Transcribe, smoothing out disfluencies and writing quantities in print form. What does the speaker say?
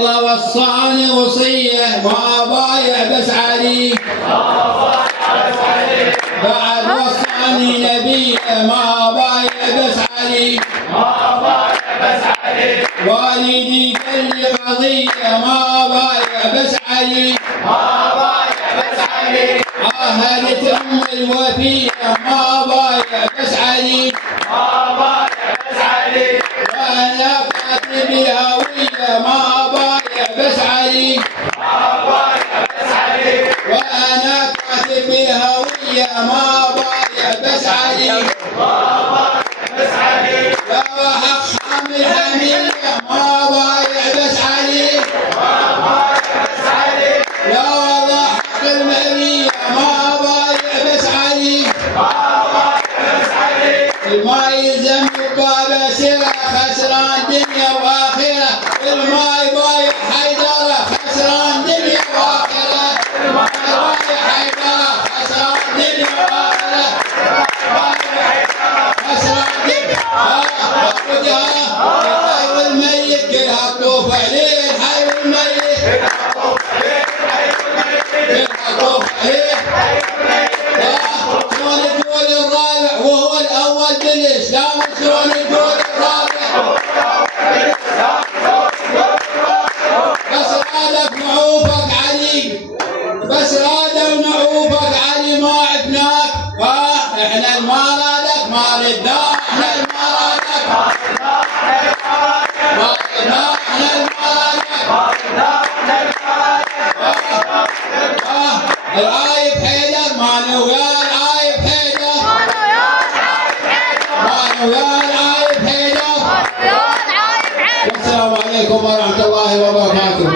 الله وصاني وصية ما بايع بس علي، بعد وصاني نبي ما بايع بس علي، والدي قال لي قضية ما بايع بس علي، عاهدت أم الوفية ما بايع بس علي، وأنا كاتب الهوية ما بايع بس علي، وأنا كاتب الهوية ما بايع بس علي، لو حق حامل حمية ما بايع بس علي، لا والله حق المالية ما بايع بس علي، الما يلزم ببابه سيرة خسران دنيا وآخرة، الما يبايع حيدرة خسران دنيا وآخرة، الما يبايع حيدرة خسران دنيا وآخرة، خسران دنيا وآخرة، الحي والميت كلها تطوف عليه، الحي والميت كلها تطوف عليه، شلون تقول الرابع وهو الأول بالإسلام، شلون تقول الرابع؟ بس رادك نعوفك علي، بس رادوا نعوفك علي ما عفناك، احنا ما رادك ما ردناك، احنا ما رادك ما ردناك، احنا ما رادك العايب حيدر مانو ويا العايب حيدر، مانو ويا العايب حيدر. السلام عليكم ورحمة الله وبركاته.